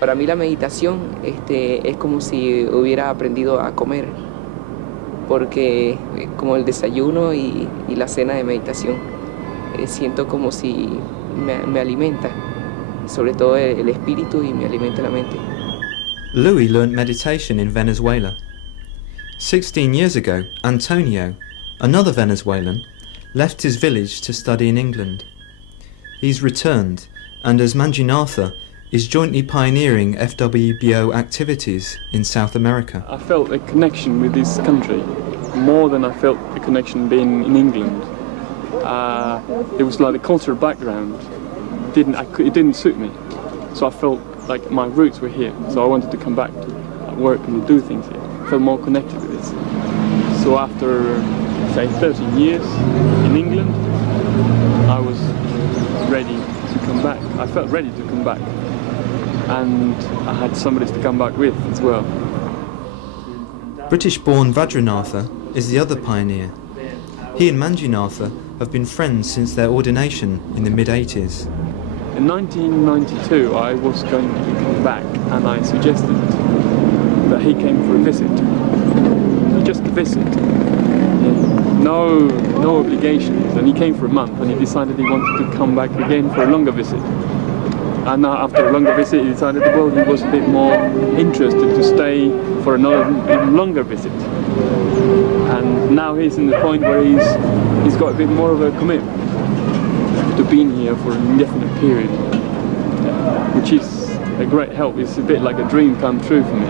Para mí la meditación es como si hubiera aprendido a comer, porque como el desayuno y la cena de meditación, siento como si me alimenta, sobre todo el espíritu, y me alimenta la mente. Louis learnt meditation in Venezuela. 16 years ago, Antonio, another Venezuelan, left his village to study in England. He's returned, and as Manjunatha, is jointly pioneering FWBO activities in South America. I felt a connection with this country, more than I felt a connection being in England. It was like the cultural background it didn't suit me, so I felt like my roots were here, so I wanted to come back to work and do things here. I felt more connected with this. So after, say, 13 years in England, I was ready to come back. I felt ready to come back, and I had somebody to come back with as well. British-born Vajranatha is the other pioneer. He and Manjunatha have been friends since their ordination in the mid-80s. In 1992 I was going to come back, and I suggested that he came for a visit. Just a visit. No obligations, and he came for a month, and he decided he wanted to come back again for a longer visit. And after a longer visit he decided that, well, he was a bit more interested to stay for another even longer visit. And now he's in the point where he's got a bit more of a commitment to being here for an indefinite period, which is a great help. It's a bit like a dream come true for me.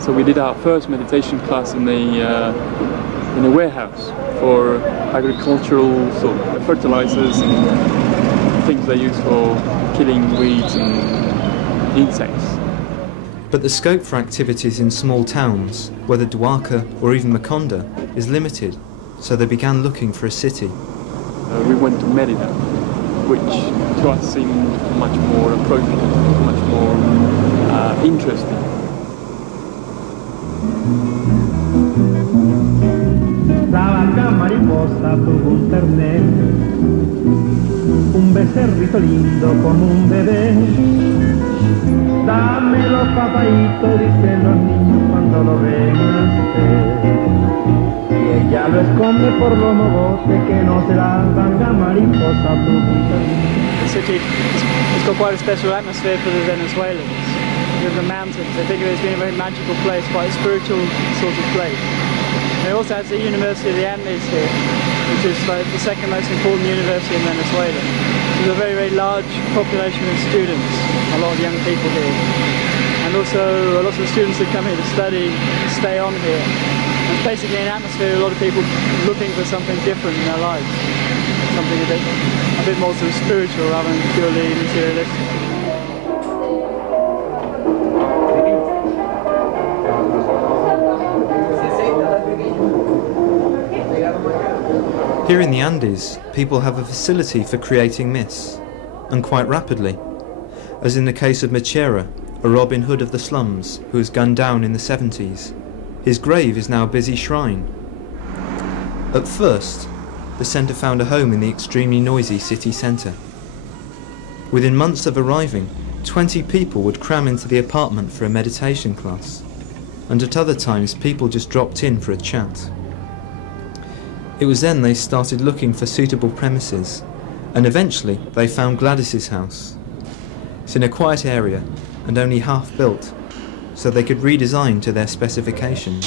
So we did our first meditation class in a warehouse for agricultural sort of fertilizers and things they use for killing weeds and insects. But the scope for activities in small towns, whether Dwarka or even Makonda, is limited, so they began looking for a city. We went to Merida, which to us seemed much more appropriate, much more interesting. La vaca mariposa tuvo un ternero, un becerrito lindo como un bebé. Dámelo, papaíto, dicen los niños cuando lo ven nacer. Y ella lo esconde por los mogotes que no se la vaca mariposa tuvo un ternero. The city has got quite a special atmosphere for the Venezuelans. With the mountains, they think of it as being a very magical place, quite a spiritual sort of place. It also has the University of the Andes here, which is like the second most important university in Venezuela. There's a very, very large population of students, a lot of young people here. And also a lot of the students that come here to study stay on here. It's basically an atmosphere of a lot of people looking for something different in their lives. Something a bit more sort of spiritual rather than purely materialistic. Here in the Andes, people have a facility for creating myths, and quite rapidly, as in the case of Merida, a Robin Hood of the slums who was gunned down in the 70s. His grave is now a busy shrine. At first, the centre found a home in the extremely noisy city centre. Within months of arriving, 20 people would cram into the apartment for a meditation class, and at other times people just dropped in for a chat. It was then they started looking for suitable premises, and eventually they found Gladys's house. It's in a quiet area and only half built, so they could redesign to their specifications.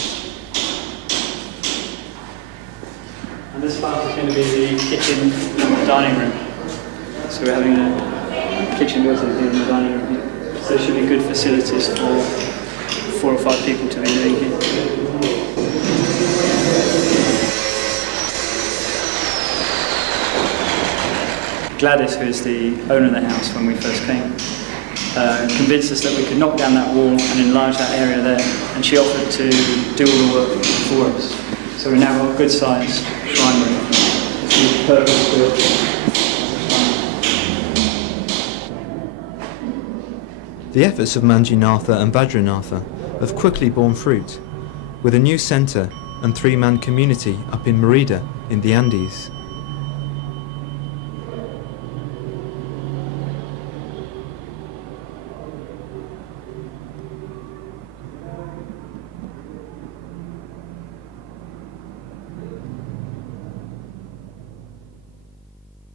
And this part is going to be the kitchen and the dining room. So we're having a kitchen built in here in the dining room here. So there should be good facilities for 4 or 5 people to be living here. Gladys, who is the owner of the house when we first came, convinced us that we could knock down that wall and enlarge that area there, and she offered to do all the work for us. So we now got a good-sized shrine room. It's purpose-built. The efforts of Manjunatha and Vajranatha have quickly borne fruit, with a new centre and 3-man community up in Merida in the Andes.